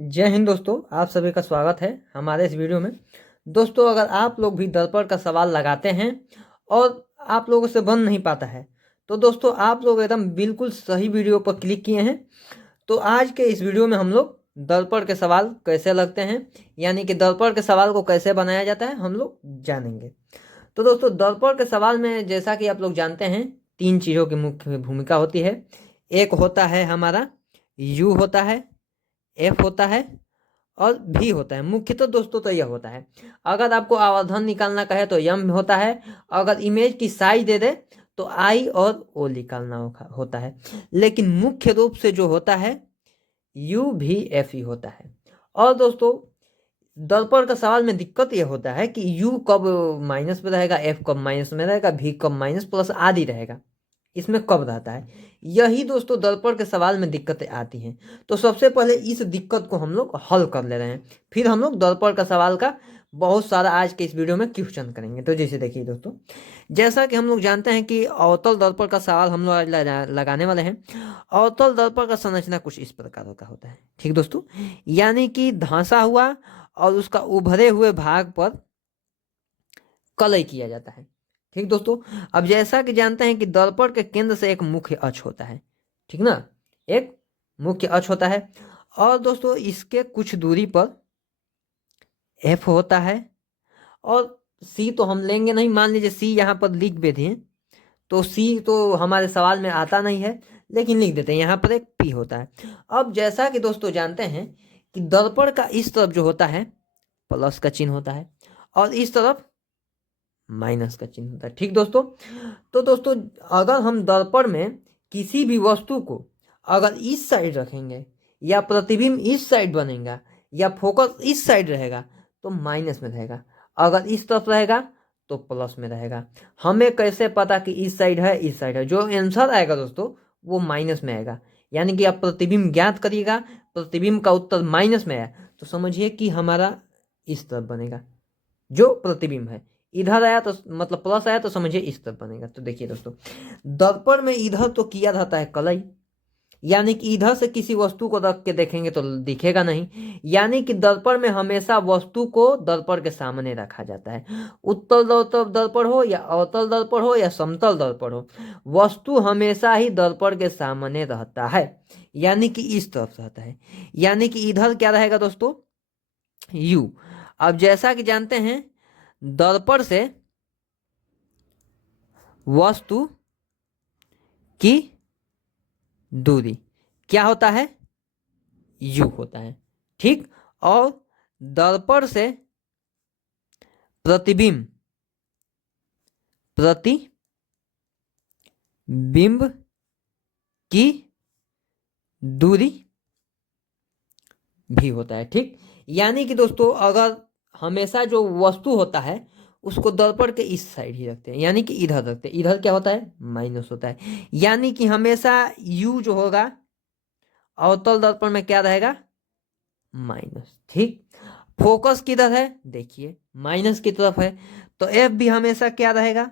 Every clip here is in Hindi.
जय हिंद दोस्तों, आप सभी का स्वागत है हमारे इस वीडियो में। दोस्तों, अगर आप लोग भी दर्पण का सवाल लगाते हैं और आप लोगों से बन नहीं पाता है तो दोस्तों आप लोग एकदम बिल्कुल सही वीडियो पर क्लिक किए हैं। तो आज के इस वीडियो में हम लोग दर्पण के सवाल कैसे लगते हैं, यानी कि दर्पण के सवाल को कैसे बनाया जाता है हम लोग जानेंगे। तो दोस्तों, दर्पण के सवाल में जैसा कि आप लोग जानते हैं, तीन चीज़ों की मुख्य भूमिका होती है। एक होता है हमारा यू होता है, एफ होता है और भी होता है। मुख्य तो दोस्तों तो यह होता है। अगर आपको आवर्धन निकालना कहे तो यम होता है। अगर इमेज की साइज दे दे तो आई और ओ निकालना होता है। लेकिन मुख्य रूप से जो होता है यू भी एफ ही होता है। और दोस्तों, दर्पण का सवाल में दिक्कत यह होता है कि यू कब माइनस में रहेगा, एफ कब माइनस में रहेगा, भी कब माइनस प्लस आदि रहेगा, इसमें कब रहता है। यही दोस्तों दर्पण के सवाल में दिक्कतें आती हैं। तो सबसे पहले इस दिक्कत को हम लोग हल कर ले रहे हैं, फिर हम लोग दर्पण का सवाल का बहुत सारा आज के इस वीडियो में क्वेश्चन करेंगे। तो जैसे देखिए दोस्तों, जैसा कि हम लोग जानते हैं कि अवतल दर्पण का सवाल हम लोग आज लगाने वाले हैं। अवतल दर्पण का संरचना कुछ इस प्रकार का होता है, ठीक दोस्तों, यानी कि धंसा हुआ और उसका उभरे हुए भाग पर कलई किया जाता है। ठीक दोस्तों, अब जैसा कि जानते हैं कि दर्पण के केंद्र से एक मुख्य अक्ष होता है, ठीक ना, एक मुख्य अक्ष होता है। और दोस्तों इसके कुछ दूरी पर एफ होता है और सी तो हम लेंगे नहीं। मान लीजिए सी यहाँ पर लिख भी दिए तो सी तो हमारे सवाल में आता नहीं है, लेकिन लिख देते हैं यहाँ पर एक पी होता है। अब जैसा कि दोस्तों जानते हैं कि दर्पण का इस तरफ जो होता है प्लस का चिन्ह होता है और इस तरफ माइनस का चिन्ह होता है। ठीक दोस्तों, तो दोस्तों अगर हम दर्पण में किसी भी वस्तु को अगर इस साइड रखेंगे या प्रतिबिंब इस साइड बनेगा या फोकस इस साइड रहेगा तो माइनस में रहेगा, अगर इस तरफ रहेगा तो प्लस में रहेगा। हमें कैसे पता कि इस साइड है इस साइड है? जो आंसर आएगा दोस्तों वो माइनस में आएगा। यानी कि आप प्रतिबिंब ज्ञात करिएगा, प्रतिबिंब का उत्तर माइनस में आया तो समझिए कि हमारा इस तरफ बनेगा जो प्रतिबिंब है। इधर आया तो मतलब प्लस आया तो समझिए इस तरफ बनेगा। तो देखिए दोस्तों, दर्पण में इधर तो किया जाता है कलई, यानी कि इधर से किसी वस्तु को रख के देखेंगे तो दिखेगा नहीं। यानी कि दर्पण में हमेशा वस्तु को दर्पण के सामने रखा जाता है। उत्तल दर्पण हो या अवतल दर्पण हो या समतल दर्पण हो, वस्तु हमेशा ही दर्पण के सामने रहता है, यानी कि इस तरफ रहता है। यानी कि इधर क्या रहेगा दोस्तों, यू। अब जैसा कि जानते हैं दर्पण से वस्तु की दूरी क्या होता है, यू होता है। ठीक, और दर्पण से प्रतिबिंब की दूरी भी होता है। ठीक, यानी कि दोस्तों अगर हमेशा जो वस्तु होता है उसको दर्पण के इस साइड ही रखते हैं, यानी कि इधर रखते हैं, इधर क्या होता है माइनस होता है। यानी कि हमेशा यू जो होगा अवतल दर्पण में क्या रहेगा माइनस। ठीक, फोकस किधर है देखिए माइनस की तरफ है, तो एफ भी हमेशा क्या रहेगा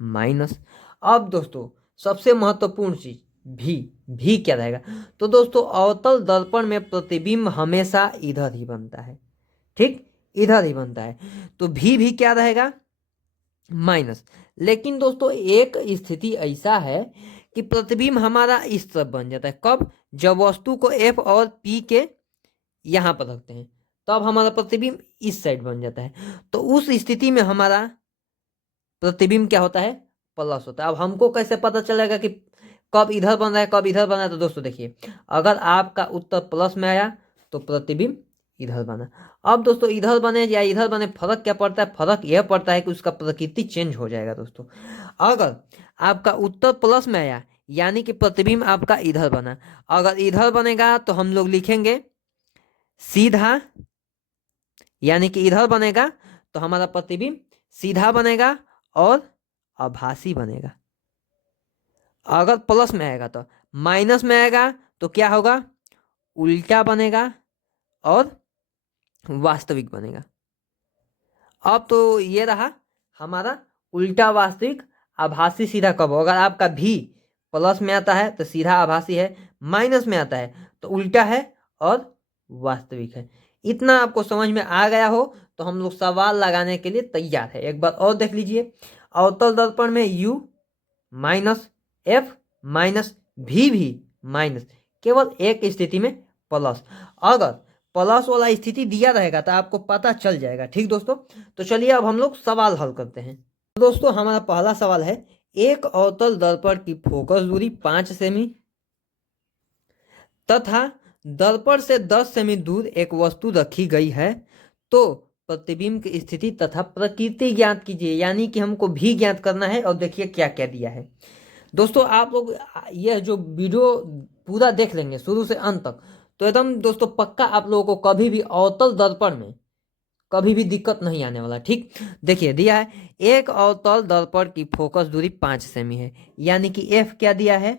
माइनस। अब दोस्तों सबसे महत्वपूर्ण चीज भी क्या रहेगा, तो दोस्तों अवतल दर्पण में प्रतिबिंब हमेशा इधर ही बनता है। ठीक, इधर ही बनता है, तो भी क्या रहेगा माइनस। लेकिन दोस्तों एक स्थिति ऐसा है कि प्रतिबिंब हमारा इस तरफ बन जाता है। कब? जब वस्तु को एफ और पी के यहां पर रखते हैं तब हमारा प्रतिबिंब इस साइड बन जाता है। तो उस स्थिति में हमारा प्रतिबिंब क्या होता है प्लस होता है। अब हमको कैसे पता चलेगा कि कब इधर बन रहा है कब इधर बन रहा है? तो दोस्तों देखिए, अगर आपका उत्तर प्लस में आया तो प्रतिबिंब इधर बना। अब दोस्तों इधर बने या इधर बने फर्क क्या पड़ता है? फर्क यह पड़ता है कि उसका प्रकृति चेंज हो जाएगा दोस्तों। अगर आपका उत्तर प्लस में आया यानी कि प्रतिबिंब आपका इधर बना, अगर इधर बनेगा तो हम लोग लिखेंगे सीधा, यानी कि इधर बनेगा तो हमारा प्रतिबिंब सीधा बनेगा और आभासी बनेगा। अगर प्लस में आएगा तो माइनस में आएगा तो क्या होगा उल्टा बनेगा और वास्तविक बनेगा। अब तो ये रहा हमारा उल्टा वास्तविक आभासी सीधा कब हो। अगर आपका भी प्लस में आता है तो सीधा आभासी है, माइनस में आता है तो उल्टा है और वास्तविक है। इतना आपको समझ में आ गया हो तो हम लोग सवाल लगाने के लिए तैयार है। एक बार और देख लीजिए, अवतल दर्पण में u माइनस एफ माइनस भी माइनस, केवल एक स्थिति में प्लस। अगर प्लस वाला स्थिति दिया रहेगा तो आपको पता चल जाएगा। ठीक दोस्तों, तो चलिए अब हम लोग सवाल हल करते हैं। दोस्तों हमारा पहला सवाल है, एक अवतल दर्पण की फोकस दूरी 5 सेमी तथा दर्पण से 10 सेमी दूर एक वस्तु रखी गई है, तो प्रतिबिंब की स्थिति तथा प्रकृति ज्ञात कीजिए। यानी कि हमको भी ज्ञात करना है। और देखिए क्या क्या दिया है। दोस्तों आप लोग यह जो वीडियो पूरा देख लेंगे शुरू से अंत तक, तो एकदम दोस्तों पक्का आप लोगों को कभी भी अवतल दर्पण में कभी भी दिक्कत नहीं आने वाला। ठीक, देखिए दिया है एक अवतल दर्पण की फोकस दूरी 5 सेमी है, यानी कि एफ क्या दिया है,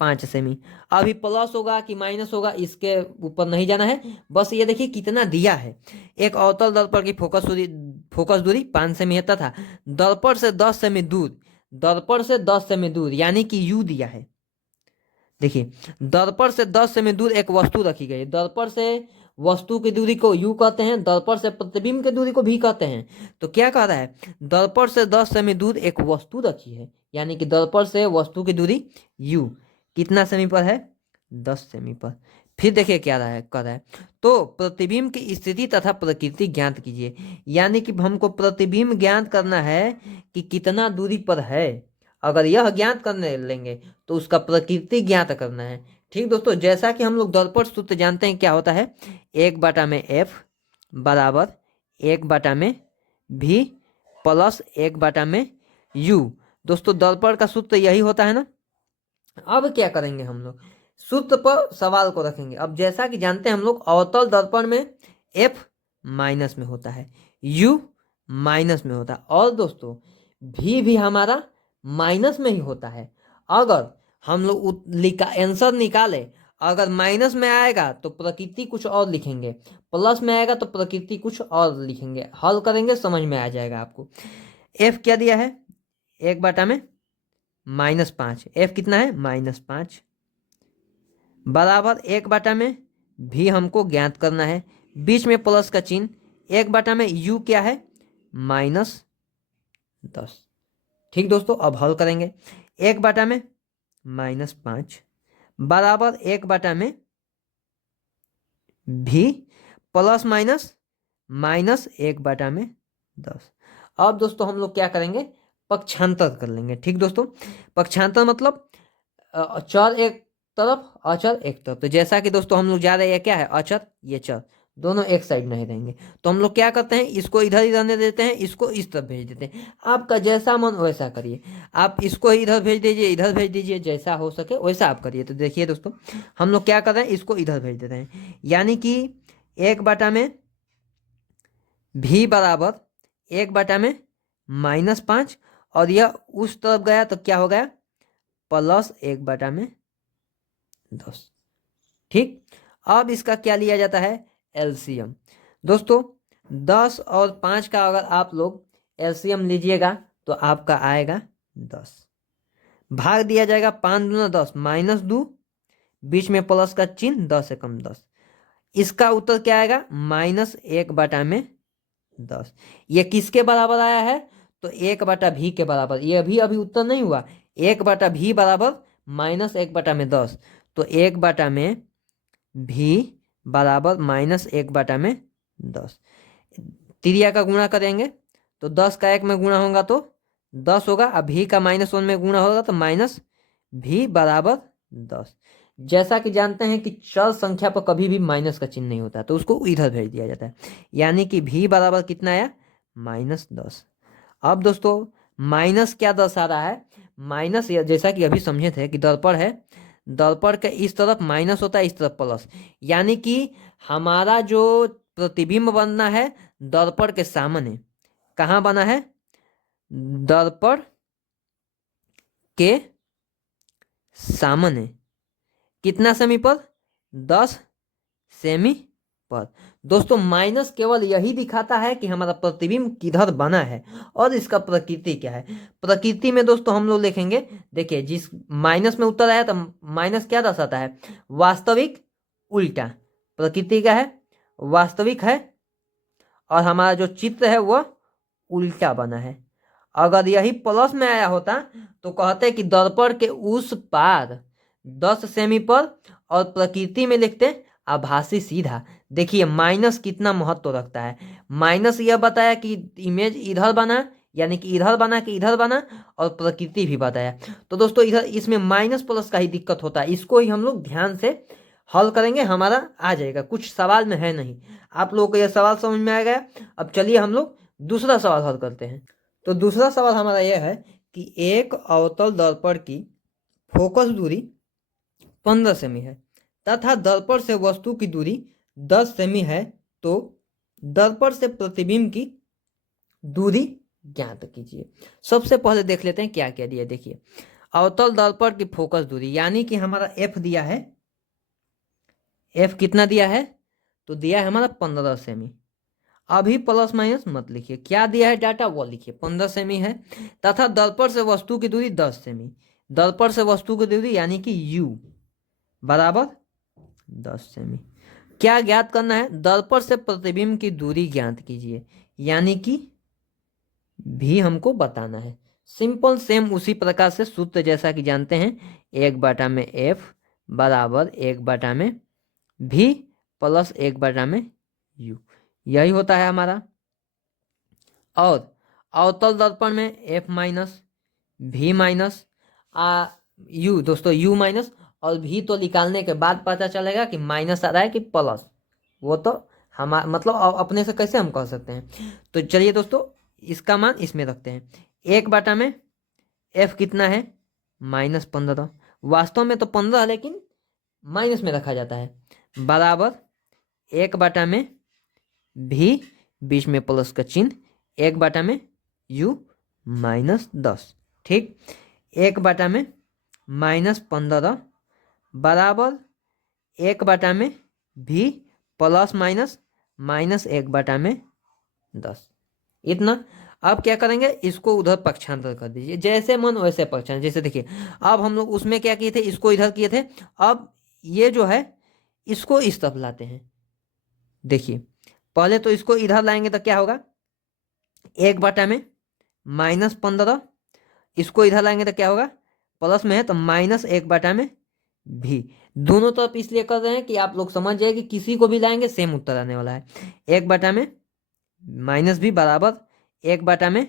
5 सेमी। अभी प्लस होगा कि माइनस होगा इसके ऊपर नहीं जाना है, बस ये देखिए कितना दिया है। एक अवतल दर्पण की फोकस दूरी 5 सेमी है तथा दर्पण से 10 सेमी दूर, दर्पण से 10 सेमी दूर यानी कि यू दिया है। देखिए दर्पण से 10 सेमी दूर एक वस्तु रखी गई। दर्पण से वस्तु की दूरी को यू कहते हैं, दर्पण से प्रतिबिंब की दूरी को भी कहते हैं। तो क्या कह रहा है, दर्पण से 10 सेमी दूर एक वस्तु रखी है, यानी कि दर्पण से वस्तु की दूरी यू कितना सेमी पर है, 10 सेमी पर। फिर देखिए क्या रहा है, कर रहा है तो प्रतिबिंब की स्थिति तथा प्रकृति ज्ञात कीजिए। यानी कि हमको प्रतिबिंब ज्ञात करना है कि कितना दूरी पर है। अगर यह ज्ञात करने लेंगे तो उसका प्रकृति ज्ञात करना है। ठीक दोस्तों, जैसा कि हम लोग दर्पण सूत्र जानते हैं क्या होता है, 1/f बराबर 1/में भी प्लस 1/में u। दोस्तों दर्पण का सूत्र यही होता है ना। अब क्या करेंगे, हम लोग सूत्र पर सवाल को रखेंगे। अब जैसा कि जानते हैं हम लोग अवतल दर्पण में f माइनस में होता है, u माइनस में होता है, और दोस्तों भी हमारा माइनस में ही होता है। अगर हम लोग आंसर निकाले, अगर माइनस में आएगा तो प्रकृति कुछ और लिखेंगे, प्लस में आएगा तो प्रकृति कुछ और लिखेंगे। हल करेंगे समझ में आ जाएगा आपको। f क्या दिया है, 1/में -5, f कितना है -5 बराबर 1/में भी हमको ज्ञात करना है, बीच में प्लस का चिन्ह, 1/में u क्या है -10। ठीक दोस्तों, अब हल करेंगे। 1/में -5 बराबर 1/में भी प्लस माइनस -1/में 10। अब दोस्तों हम लोग क्या करेंगे, पक्षांतर कर लेंगे। ठीक दोस्तों, पक्षांतर मतलब चर एक तरफ अचर एक तरफ। तो जैसा कि दोस्तों हम लोग जा रहे हैं, क्या है अचर, ये चर दोनों एक साइड नहीं रहेंगे, तो हम लोग क्या करते हैं, इसको इधर ही रहने देते हैं, इसको इस तरफ भेज देते हैं। आपका जैसा मन वैसा करिए, आप इसको इधर भेज दीजिए, इधर भेज दीजिए, जैसा हो सके वैसा आप करिए। तो देखिए दोस्तों हम लोग क्या कर रहे हैं, इसको इधर भेज देते हैं, यानी कि 1/में भी बराबर 1/में -5, और यह उस तरफ गया तो क्या हो गया, प्लस 1/में 10। ठीक, अब इसका क्या लिया जाता है, एलसीएम। दोस्तों 10 और 5 का अगर आप लोग एलसीएम लीजिएगा तो आपका आएगा 10, भाग दिया जाएगा 5 दूना 10, -2, बीच में प्लस का चिन्ह, 10 से कम 10। इसका उत्तर क्या आएगा, -1/में 10। ये किसके बराबर आया है, तो 1/भी के बराबर। ये अभी उत्तर नहीं हुआ, 1/भी बराबर -1/में 10, तो 1/में भी बराबर -1/में 10। तिरिया का गुणा करेंगे तो 10 का 1 में गुणा होगा तो 10 होगा, अब भी का -1 में गुणा होगा तो भी बराबर 10। जैसा कि जानते हैं कि चर संख्या पर कभी भी माइनस का चिन्ह नहीं होता, तो उसको इधर भेज दिया जाता है, यानी कि भी बराबर कितना आया, -10। अब दोस्तों माइनस क्या दर्शा रहा है, माइनस जैसा कि अभी समझे थे कि दर्पण है, दर्पण के इस तरफ माइनस होता है, इस तरफ प्लस, यानी कि हमारा जो प्रतिबिंब बनना है दर्पण के सामने, कहाँ बना है, दर्पण के सामने, कितना सेमी पर, 10 सेमी पर। दोस्तों माइनस केवल यही दिखाता है कि हमारा प्रतिबिंब किधर बना है, और इसका प्रकृति क्या है। प्रकृति में दोस्तों हम लोग लिखेंगे, देखिए जिस माइनस में उत्तर आया तो माइनस क्या दर्शाता है, वास्तविक उल्टा, प्रकृति का है, वास्तविक है, और हमारा जो चित्र है वह उल्टा बना है। अगर यही प्लस में आया होता तो कहते कि दर्पण के उस पार 10 सेमी पर, और प्रकृति में लिखते आभासी सीधा। देखिए माइनस कितना महत्व रखता है। माइनस यह बताया कि इमेज इधर बना, यानी कि इधर बना कि इधर बना, और प्रकृति भी बताया। तो दोस्तों इधर इसमें माइनस प्लस का ही दिक्कत होता है, इसको ही हम लोग ध्यान से हल करेंगे, हमारा आ जाएगा। कुछ सवाल में है नहीं, आप लोगों को यह सवाल समझ में आ गया। अब चलिए हम लोग दूसरा सवाल हल करते हैं। तो दूसरा सवाल हमारा यह है कि एक अवतल दर्पण की फोकस दूरी 15 सेमी है तथा दर्पण से वस्तु की दूरी 10 सेमी है, तो दर्पण से प्रतिबिंब की दूरी ज्ञात कीजिए। सबसे पहले देख लेते हैं क्या क्या दिया। देखिए अवतल दर्पण की फोकस दूरी, यानी कि हमारा एफ दिया है। एफ कितना दिया है? तो दिया है हमारा 15 सेमी। अभी प्लस माइनस मत लिखिए, क्या दिया है डाटा वो लिखिए। 15 सेमी है तथा दर्पण से वस्तु की दूरी 10 सेमी। दर्पण से वस्तु की दूरी यानी कि u बराबर 10 सेमी। क्या ज्ञात करना है? दर्पण से प्रतिबिंब की दूरी ज्ञात कीजिए, यानी कि भी हमको बताना है। सिंपल सेम उसी प्रकार से सूत्र जैसा कि जानते हैं, 1/f बराबर 1/v प्लस 1/u, यही होता है हमारा। और अवतल दर्पण में f minus v minus u, दोस्तों u माइनस और v तो निकालने के बाद पता चलेगा कि माइनस आ रहा है कि प्लस, वो तो हम मतलब अपने से कैसे हम कह सकते हैं। तो चलिए दोस्तों इसका मान इसमें रखते हैं। 1/में f कितना है? -15। वास्तव में तो 15 है लेकिन माइनस में रखा जाता है, बराबर 1/में v, बीच में प्लस का चिन्ह, 1/में u -10। ठीक, 1/में -15 बराबर 1/में v प्लस माइनस -1/10, इतना। अब क्या करेंगे? इसको उधर पक्षांतर कर दीजिए, जैसे मन वैसे पक्षांतर। जैसे देखिए अब हम लोग उसमें क्या किए थे, इसको इधर किए थे, अब ये जो है इसको इस तरफ लाते हैं। देखिए पहले तो इसको इधर लाएंगे तो क्या होगा? 1/में -15, इसको इधर लाएंगे तो क्या होगा? प्लस में है तो -1/में भी। दोनों तरफ इसलिए कर रहे हैं कि आप लोग समझ जाए कि किसी को भी लाएंगे सेम उत्तर आने वाला है। 1/में -भी बराबर 1/में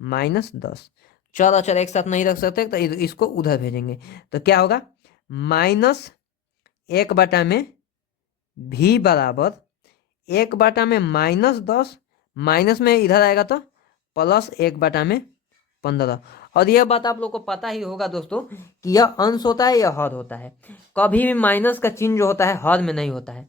-10। चलो चलो एक साथ नहीं रख सकते तो इसको उधर भेजेंगे तो क्या होगा? -1/में भी बराबर 1/में -10, माइनस में इधर आएगा तो प्लस 1/में 15। और यह बात आप लोग को पता ही होगा दोस्तों कि यह अंश होता है, यह हर होता है। कभी भी माइनस का चिन्ह जो होता है हर में नहीं होता है।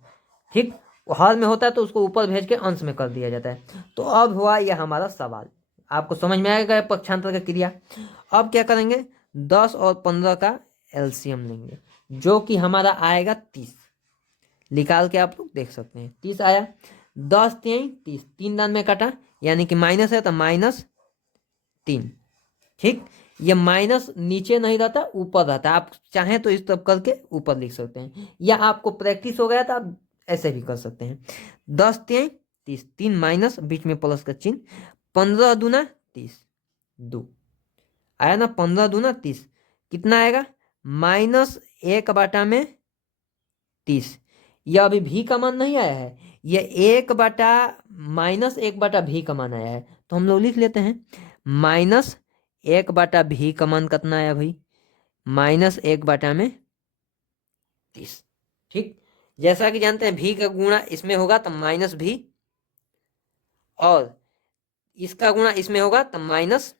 ठीक, हर में होता है तो उसको ऊपर भेज के अंश में कर दिया जाता है। तो अब हुआ यह हमारा सवाल, आपको समझ में आएगा पक्षांतर का क्रिया। अब क्या करेंगे? 10 और 15 का एलसीएम लेंगे, जो कि हमारा आएगा 30। निकाल के आप लोग देख सकते हैं, 30 आया। 10 3 30, 3 दान में काटा, यानी कि माइनस है तो -3। ठीक, ये माइनस नीचे नहीं रहता, ऊपर रहता है। आप चाहें तो इस तरफ करके ऊपर लिख सकते हैं, या आपको प्रैक्टिस हो गया तो आप ऐसे भी कर सकते हैं। 10 3 30, 3 माइनस बीच में प्लस का चिन्ह, 15 दूना 30, 2 आया ना। 15 दूना 30 कितना आएगा? -1/30। यह अभी भी का मान नहीं आया है, यह 1/-1/भी का मान आया है। तो हम लोग लिख लेते हैं -1/भी का मान कितना आया भाई? -1/30। ठीक, जैसा कि जानते हैं भी का गुणा इसमें होगा तो -भी, और इसका गुणा इसमें होगा तो -30,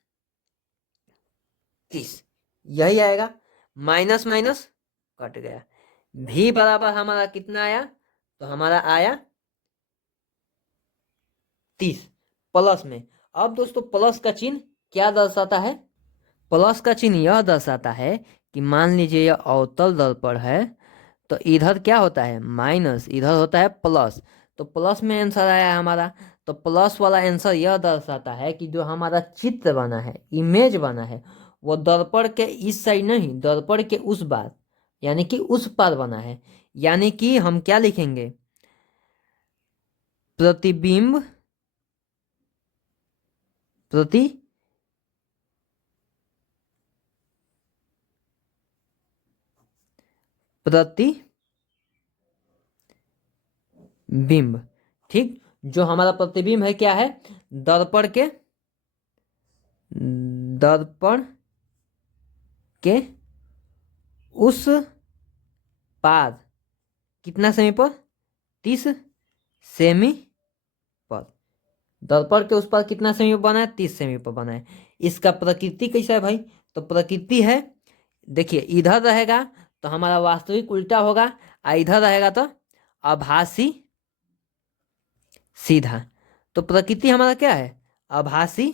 यही आएगा। माइनस माइनस कट गया, भी बराबर हमारा कितना आया? तो हमारा आया 30 प्लस में। अब दोस्तों प्लस का चिन्ह क्या दर्शाता है? प्लस का चिन्ह यह दर्शाता है कि मान लीजिए यह अवतल दर्पण है तो इधर क्या होता है? माइनस, इधर होता है प्लस। तो प्लस में आंसर आया हमारा। तो प्लस वाला आंसर यह दर्शाता है कि जो हमारा चित्र बना है, इमेज बना है, वो दर्पण के इस साइड नहीं, दर्पण के उस बार यानी कि उस पार बना है। यानी कि हम क्या लिखेंगे? प्रतिबिंब प्रतिबिंब। ठीक, जो हमारा प्रतिबिंब है क्या है, दर्पण के उस पार कितना सेमी पर, 30 सेमी पर। दर्पण के उस पार कितना सेमी पर बना है, 30 सेमी पर बना है। इसका प्रकृति कैसा है भाई, तो प्रकृति है, देखिए इधर रहेगा तो हमारा वास्तविक उल्टा होगा, और इधर रहेगा तो आभासी सीधा। तो प्रकृति हमारा क्या है, आभासी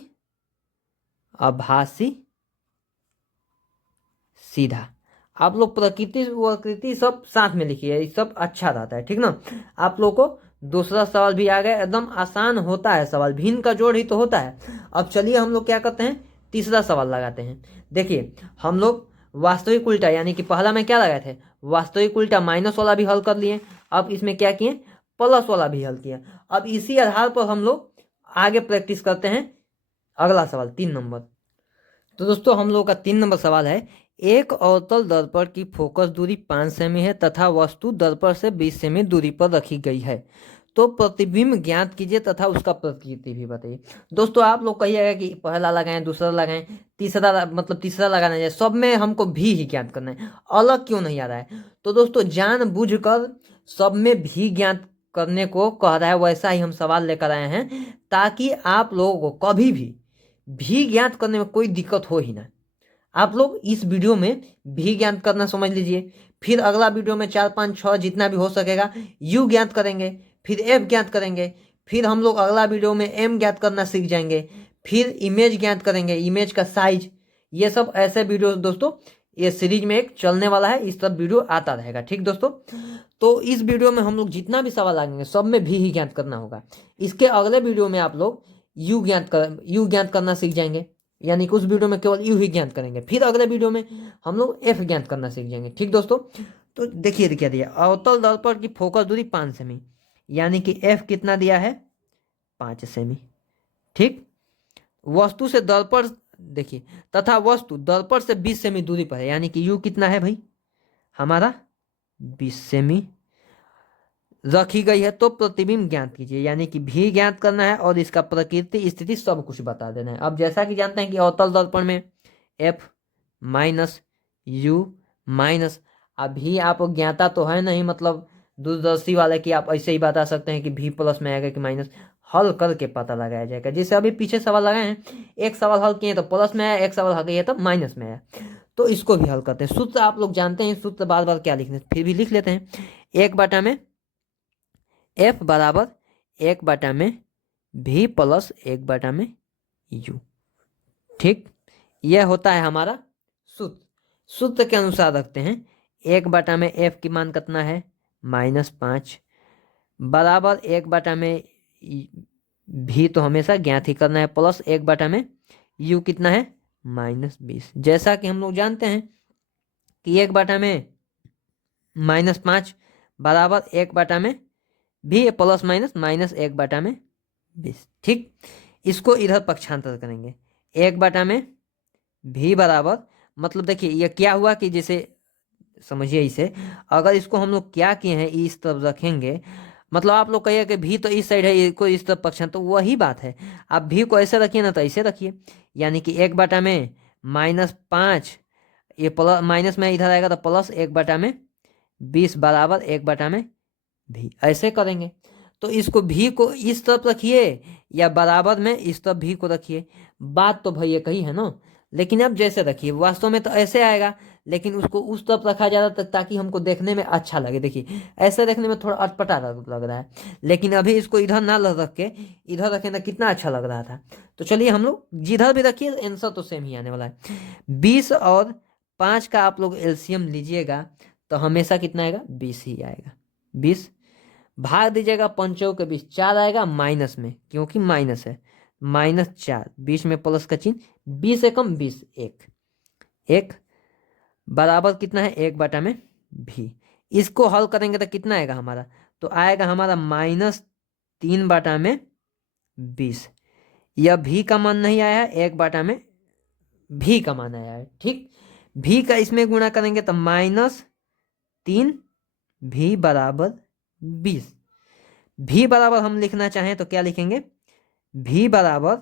सीधा। आप लोग प्रकृति वकृति सब साथ में लिखिए, ये सब अच्छा रहता है, ठीक ना। आप लोग को दूसरा सवाल भी आ गया, एकदम आसान होता है सवाल, भिन्न का जोड़ ही तो होता है। अब चलिए हम लोग क्या करते हैं, तीसरा सवाल लगाते हैं। देखिए हम लोग वास्तविक उल्टा, यानी कि पहला में क्या लगाए थे, वास्तविक उल्टा माइनस वाला भी हल कर लिए। अब इसमें क्या किए, प्लस वाला भी हल किया। अब इसी आधार पर हम लोग आगे प्रैक्टिस करते हैं। अगला सवाल 3 नंबर। तो दोस्तों हम लोग का 3 नंबर सवाल है, एक अवतल दर्पण की फोकस दूरी 5 सेमी है तथा वस्तु दर्पण से 20 सेमी दूरी पर रखी गई है, तो प्रतिबिंब ज्ञात कीजिए तथा उसका प्रकृति भी बताइए। दोस्तों आप लोग कहिएगा कि पहला लगाएं, दूसरा लगाएं, तीसरा, मतलब तीसरा लगाना है, सब में हमको भी ही ज्ञात करना है, अलग क्यों नहीं आ रहा है। तो दोस्तों जानबूझकर सब में भी ज्ञात करने को कह रहा है, वैसा ही हम सवाल लेकर आए हैं, ताकि आप लोगों को कभी भी ज्ञात करने में कोई दिक्कत हो ही ना। आप लोग इस वीडियो में भी ज्ञात करना समझ लीजिए, फिर अगला वीडियो में 4 5 6 जितना भी हो सकेगा यू ज्ञात करेंगे, फिर एफ ज्ञात करेंगे, फिर हम लोग अगला वीडियो में एम ज्ञात करना सीख जाएंगे, फिर इमेज ज्ञात करेंगे, इमेज का साइज। ये सब ऐसे वीडियो दोस्तों ये सीरीज में एक चलने वाला है, इस सब वीडियो आता रहेगा, ठीक दोस्तों। तो इस वीडियो में हम लोग जितना भी सवाल आएंगे सब में भी ही ज्ञात करना होगा। इसके अगले वीडियो में आप लोग यू ज्ञात करना सीख जाएंगे, यानी कि उस वीडियो में केवल यू ही ज्ञात करेंगे, फिर अगले वीडियो में हम लोग एफ ज्ञात करना सीख जाएंगे, ठीक दोस्तों। तो देखिए क्या दिया, अवतल दर्पण की फोकस दूरी 5 सेमी, यानी कि एफ कितना दिया है, 5 सेमी, ठीक। वस्तु से दर्पण, देखिए तथा वस्तु दर्पण से 20 सेमी दूरी पर है, यानी कि यू कितना है भाई हमारा 20 सेमी रखी गई है, तो प्रतिबिंब ज्ञात कीजिए, यानी कि भी ज्ञात करना है और इसका प्रकृति स्थिति सब कुछ बता देना है। अब जैसा कि जानते हैं कि अवतल दर्पण में एफ माइनस यू माइनस, अभी आप ज्ञाता तो है नहीं, मतलब दूरदर्शी वाले की आप ऐसे ही बता सकते हैं कि भी प्लस में आएगा कि माइनस, हल करके पता लगाया जाएगा। जैसे अभी पीछे सवाल लगाए हैं, एक सवाल हल किए तो प्लस में आया, एक सवाल हल किए तो माइनस में आया, तो इसको भी हल करते हैं। सूत्र आप लोग जानते हैं, सूत्र बार बार क्या लिखने, फिर भी लिख लेते हैं। 1 में एफ बराबर 1 में भी प्लस 1 में यू, ठीक। यह होता है हमारा सूत्र। सूत्र के अनुसार रखते हैं, 1 में एफ की मान कितना है -5, बराबर 1 में भी तो हमेशा ज्ञात ही करना है, प्लस 1 में यू कितना है -20। जैसा कि हम लोग जानते हैं कि 1 में -5 बराबर 1 में भी प्लस माइनस -1 में 20, ठीक। इसको इधर पक्षांतर करेंगे, 1 में भी बराबर, मतलब देखिए ये क्या हुआ कि जैसे समझिए इसे, अगर इसको हम लोग क्या किए हैं इस तरफ रखेंगे, मतलब आप लोग कहिए कि भी तो इस साइड है, इसको इस तरफ पक्षांतर, तो वही बात है। आप भी को ऐसे रखिए ना तो ऐसे रखिए, यानी कि 1 में -5, ये प्लस माइनस में इधर आएगा तो प्लस 1 में 20 बराबर 1 में भी, ऐसे करेंगे। तो इसको भी को इस तरफ रखिए या बराबर में इस तरफ भी को रखिए, बात तो भैया कही है ना। लेकिन अब जैसे रखिए, वास्तव में तो ऐसे आएगा, लेकिन उसको उस तरफ रखा जा रहा था ताकि हमको देखने में अच्छा लगे। देखिए ऐसे देखने में थोड़ा अटपटा लग रहा है, लेकिन अभी इसको इधर ना रख के इधर रखें ना, कितना अच्छा लग रहा था। तो चलिए हम लोग जिधर भी रखिए आंसर तो सेम ही आने वाला है। 20 और 5 का आप लोग एलसीएम लीजिएगा तो हमेशा कितना आएगा, 20 ही आएगा। 20 भाग दीजिएगा 5 के 20, 4 आएगा माइनस में, क्योंकि माइनस है, -4, 20 में प्लस का चिन्ह, 20 एकम 20, 1 बराबर कितना है 1 में भी। इसको हल करेंगे तो कितना आएगा हमारा, तो आएगा हमारा 3/20। यह भी का मान नहीं आया है, 1/में भी का मान आया है। ठीक, भी का इसमें गुणा करेंगे तो -3 भी बराबर 20। भी बराबर हम लिखना चाहें तो क्या लिखेंगे, भी बराबर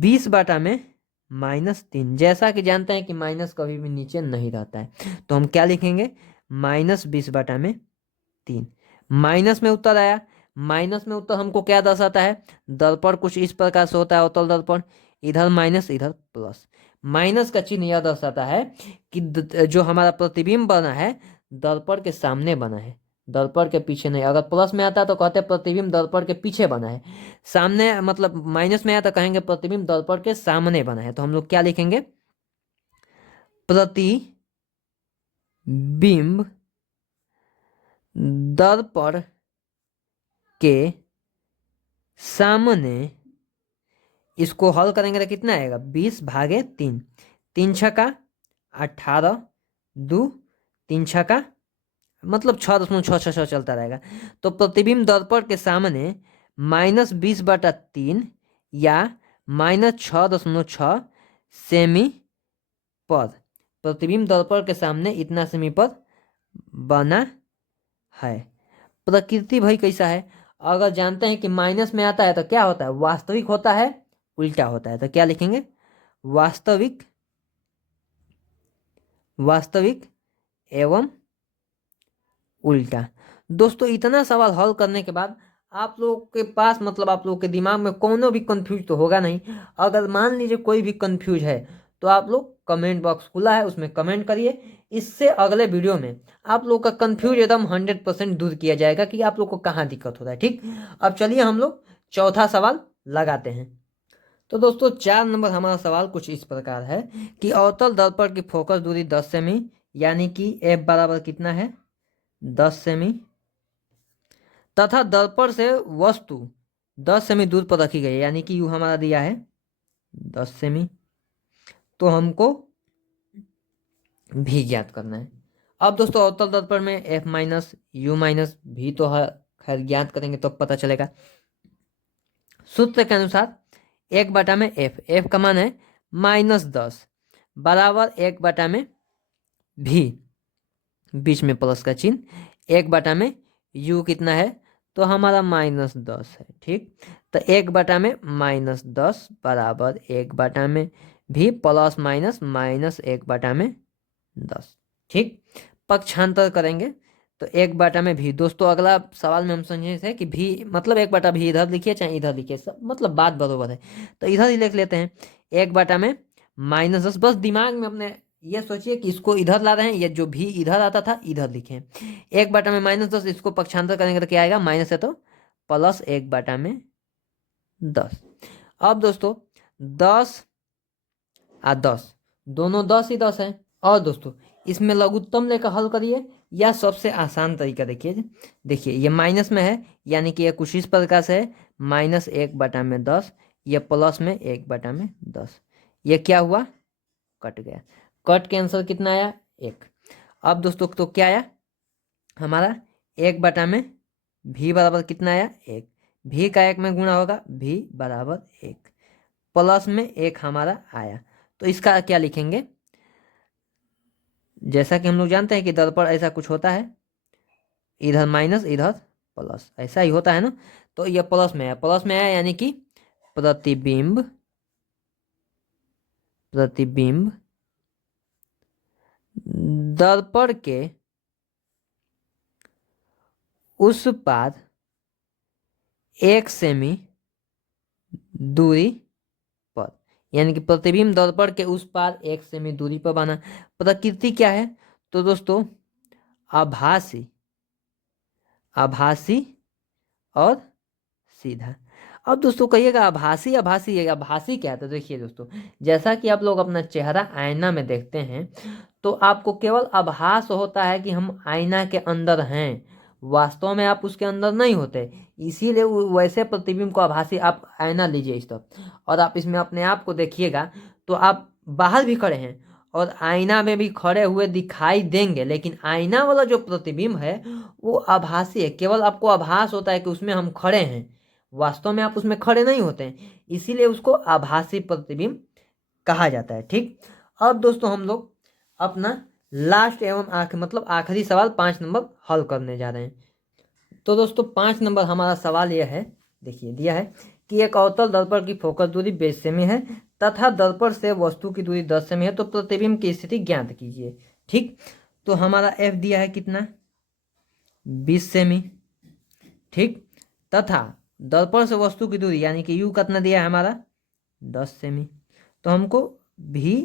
20/में -3। जैसा कि जानते हैं कि माइनस कभी भी नीचे नहीं रहता है, तो हम क्या लिखेंगे, -20/3। माइनस में उत्तर आया। माइनस में उत्तर हमको क्या दर्शाता है, दर्पण कुछ इस प्रकार से होता है अवतल दर्पण, इधर माइनस इधर प्लस। माइनस का चिन्ह यह दर्शाता है कि जो हमारा प्रतिबिंब बना है दर्पण के सामने बना है, दर्पण के पीछे नहीं। अगर प्लस में आता तो कहते प्रतिबिंब दर्पण के पीछे बना है, सामने मतलब माइनस में आया तो कहेंगे प्रतिबिंब दर्पण के सामने बना है। तो हम लोग क्या लिखेंगे, प्रतिबिंब दर्पण के सामने, इसको हल करेंगे तो कितना आएगा, 20/3। 3 छक्का 18, 2 3 छक्का मतलब 6.666 चलता रहेगा। तो प्रतिबिंब दर्पण के सामने -20/3 या -6.6 सेमी पर, प्रतिबिंब दर्पण के सामने इतना सेमी पर बना है। प्रकृति भाई कैसा है, अगर जानते हैं कि माइनस में आता है तो क्या होता है, वास्तविक होता है, उल्टा होता है। तो क्या लिखेंगे, वास्तविक, वास्तविक एवं उल्टा। दोस्तों इतना सवाल हल करने के बाद आप लोग के पास मतलब आप लोग के दिमाग में कोनो भी कंफ्यूज तो होगा नहीं। अगर मान लीजिए कोई भी कंफ्यूज है तो आप लोग कमेंट बॉक्स खुला है, उसमें कमेंट करिए। इससे अगले वीडियो में आप लोग का कंफ्यूज एकदम 100% दूर किया जाएगा कि आप लोग को कहाँ दिक्कत होता है। ठीक, अब चलिए हम लोग चौथा सवाल लगाते हैं। तो दोस्तों 4 नंबर हमारा सवाल कुछ इस प्रकार है कि अवतल दर्पण की फोकस दूरी 10 सेमी, यानी कि एफ बराबर कितना है, 10 सेमी, तथा दर्पण से वस्तु 10 सेमी दूर पर रखी गई है, यानी कि यू हमारा दिया है 10 सेमी। तो हमको भी ज्ञात करना है। अब दोस्तों अवतल दर्पण में एफ माइनस यू माइनस भी तो है, खैर ज्ञात करेंगे तो पता चलेगा। सूत्र के अनुसार 1/में एफ, एफ का मान है -10 बराबर 1/में भी, बीच में प्लस का चिन्ह, 1/में यू कितना है, तो हमारा -10 है। ठीक, तो 1/में -10 बराबर 1/में भी प्लस माइनस -1/में 10। ठीक, पक्षांतर करेंगे तो 1/में भी। दोस्तों अगला सवाल में हम समझे थे कि भी मतलब 1/, भी इधर लिखिए चाहे इधर लिखिए, सब मतलब बात बरोबर है, तो इधर ही लिख लेते हैं। 1/में -10, बस दिमाग में अपने ये सोचिए कि इसको इधर ला रहे हैं, ये जो भी इधर आता था इधर लिखें। 1/में -10, इसको पक्षांतर करेंगे तो क्या आएगा, माइनस है तो प्लस 1/में 10। अब दोस्तों 10 और 10 दोनों 10 ही 10 है। और दोस्तों इसमें लघुत्तम लेकर हल करिए, या सबसे आसान तरीका देखिए, देखिए ये माइनस में है, यानी कि ये कुछ इस प्रकार से है, -1/में 10, ये प्लस में 1/में 10, ये क्या हुआ, कट गया। कट के आंसर कितना आया, 1। अब दोस्तों तो क्या आया हमारा, 1/में भी बराबर कितना आया, 1। भी का 1 में गुणा होगा, भी बराबर 1, प्लस में 1 हमारा आया। तो इसका क्या लिखेंगे, जैसा कि हम लोग जानते हैं कि दर्पण ऐसा कुछ होता है, इधर माइनस इधर प्लस, ऐसा ही होता है ना। तो यह प्लस में आया, प्लस में आया यानी कि प्रतिबिंब, प्रतिबिंब दर्पण के उस पार 1 सेमी दूरी पर, यानी कि प्रतिबिंब दर्पण के उस पार 1 सेमी दूरी पर बना। प्रकृति क्या है, तो दोस्तों आभासी, आभासी और सीधा। अब दोस्तों कहिएगा आभासी, आभासी, आभासी क्या है, तो देखिए दोस्तों जैसा कि आप लोग अपना चेहरा आईना में देखते हैं तो आपको केवल आभास होता है कि हम आईना के अंदर हैं, वास्तव में आप उसके अंदर नहीं होते। इसीलिए वैसे प्रतिबिंब को आभासी, आप आईना लीजिए इस तरफ और आप इसमें अपने आप को देखिएगा तो आप बाहर भी खड़े हैं और आईना में भी खड़े हुए दिखाई देंगे, लेकिन आईना वाला जो प्रतिबिंब है वो आभासी है। केवल आपको आभास होता है कि उसमें हम खड़े हैं, वास्तव में आप उसमें खड़े नहीं होते हैं, इसीलिए उसको आभासी प्रतिबिंब कहा जाता है। ठीक, अब दोस्तों हम लोग अपना लास्ट एवं आखिरी सवाल 5 नंबर हल करने जा रहे हैं। तो दोस्तों 5 नंबर हमारा सवाल यह है, देखिए दिया है कि एक अवतल दर्पण की फोकस दूरी 20 सेमी है तथा दर्पण से वस्तु की दूरी 10 सेमी है, तो प्रतिबिंब की स्थिति ज्ञात कीजिए। ठीक, तो हमारा एफ दिया है कितना, 20 सेमी। ठीक, तथा दर्पण से वस्तु की दूरी यानी कि यू कितना दिया है हमारा, 10 सेमी। तो हमको भी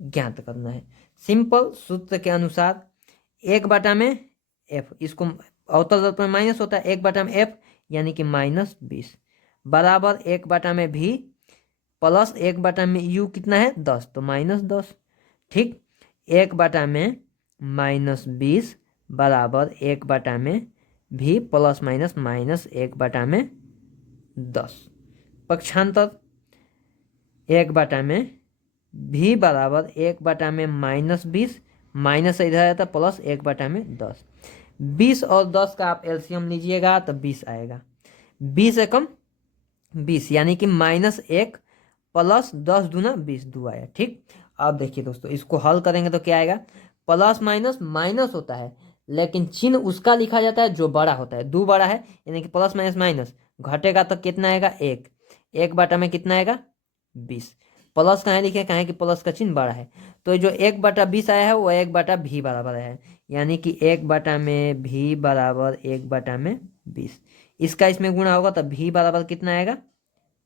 ज्ञात करना है। सिंपल सूत्र के अनुसार 1/में एफ, इसको अवतल दर्पण में माइनस होता है, 1/में एफ यानी कि -20 बराबर 1/में भी प्लस 1/में यू कितना है, 10, तो -10। ठीक, 1/में -20 बराबर 1/में भी प्लस माइनस -1/में 10। पक्षांतर 1/में भी बराबर 1/में -20 माइनस इधर आया था प्लस 1/में 10। 20 और 10 का आप एलसीएम लीजिएगा तो 20 आएगा। 20 एकम 20 यानी कि -1 प्लस 10 दूना 20, 2 आया। ठीक, अब देखिए दोस्तों इसको हल करेंगे तो क्या आएगा, प्लस माइनस माइनस होता है लेकिन चिन्ह उसका लिखा जाता है जो बड़ा होता है। 2 बड़ा है यानी कि प्लस माइनस माइनस घटेगा तो कितना आएगा, 1। 1/में कितना आएगा, 20। प्लस कहाँ लिखे, कहाँ कि प्लस का चिन्ह बड़ा है, तो जो 1/20 आया है वो 1/भी बराबर आया है, यानी कि 1/में भी बराबर 1/में 20। इसका इसमें गुणा होगा तो भी बराबर कितना आएगा,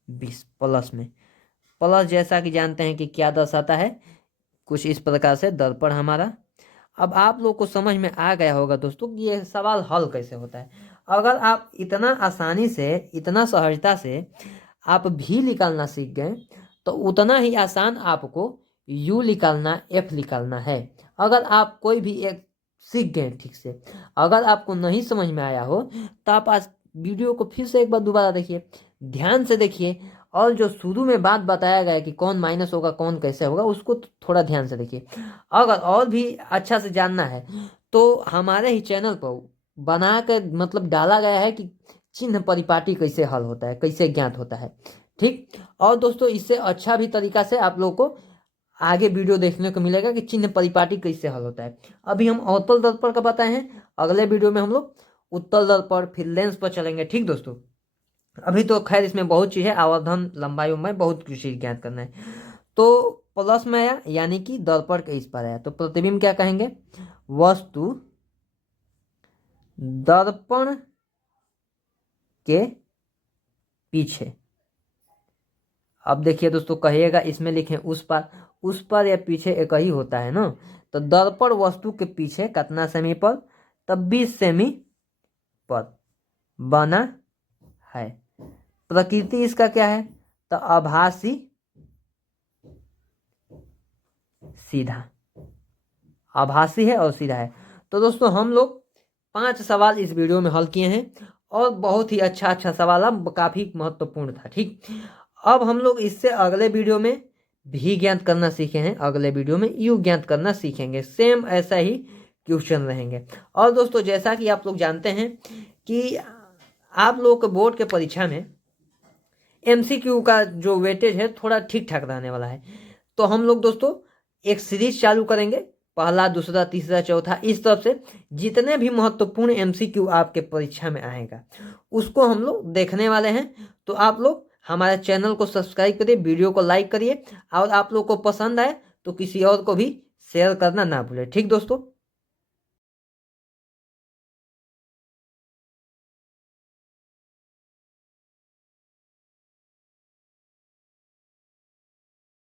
20 प्लस में। प्लस जैसा कि जानते हैं कि क्या दर्शाता है, कुछ इस प्रकार से दर्पण हमारा। अब आप लोग को समझ में आ गया होगा दोस्तों कि ये सवाल हल कैसे होता है। अगर आप इतना आसानी से, इतना सहजता से आप भी निकालना सीख गए तो उतना ही आसान आपको यू निकालना, एफ निकालना है। अगर आप कोई भी एक सीख गए ठीक से, अगर आपको नहीं समझ में आया हो तो आप आज वीडियो को फिर से एक बार दोबारा देखिए, ध्यान से देखिए, और जो शुरू में बात बताया गया है कि कौन माइनस होगा कौन कैसे होगा उसको थोड़ा ध्यान से देखिए। अगर और भी अच्छा से जानना है तो हमारे ही चैनल पर बना कर डाला गया है कि चिन्ह परिपाटी कैसे हल होता है, कैसे ज्ञात होता है। ठीक, और दोस्तों इससे अच्छा भी तरीका से आप लोगों को आगे वीडियो देखने को मिलेगा कि चिन्ह परिपाटी कैसे हल होता है। अभी हम अवतल दर्पण का बताए हैं, अगले वीडियो में हम लोग उत्तल दर्पण फिर लेंस पर चलेंगे। ठीक दोस्तों, अभी तो खैर इसमें बहुत चीज़ है, आवर्धन लंबाई उम्बाई बहुत कुछ ज्ञात करना है। तो प्लस में आया यानी कि दर्पण के इस पर आया, तो प्रतिबिंब क्या कहेंगे, वस्तु दर्पण के पीछे। अब देखिए दोस्तों कहिएगा इसमें लिखें उस पर या पीछे एक ही होता है ना, तो दर्पण वस्तु के पीछे कितना सेमी पर, तब 20 सेमी पर बना है। प्रकृति इसका क्या है, तो आभासी सीधा, आभासी है और सीधा है। तो दोस्तों हम लोग 5 सवाल इस वीडियो में हल किए हैं और बहुत ही अच्छा सवाल, काफी महत्वपूर्ण था। ठीक, अब हम लोग इससे अगले वीडियो में भी ज्ञात करना सीखे हैं, अगले वीडियो में यू ज्ञात करना सीखेंगे, सेम ऐसा ही क्वेश्चन रहेंगे। और दोस्तों जैसा कि आप लोग जानते हैं कि आप लोगों के बोर्ड के परीक्षा में MCQ का जो वेटेज है थोड़ा ठीक ठाक रहने वाला है, तो हम लोग दोस्तों एक सीरीज चालू करेंगे, पहला, दूसरा, तीसरा, चौथा, इस तरफ से जितने भी महत्वपूर्ण MCQ आपके परीक्षा में आएगा उसको हम लोग देखने वाले हैं। तो आप लोग हमारे चैनल को सब्सक्राइब करिए, वीडियो को लाइक करिए, और आप लोग को पसंद आए तो किसी और को भी शेयर करना ना भूलें। ठीक दोस्तों।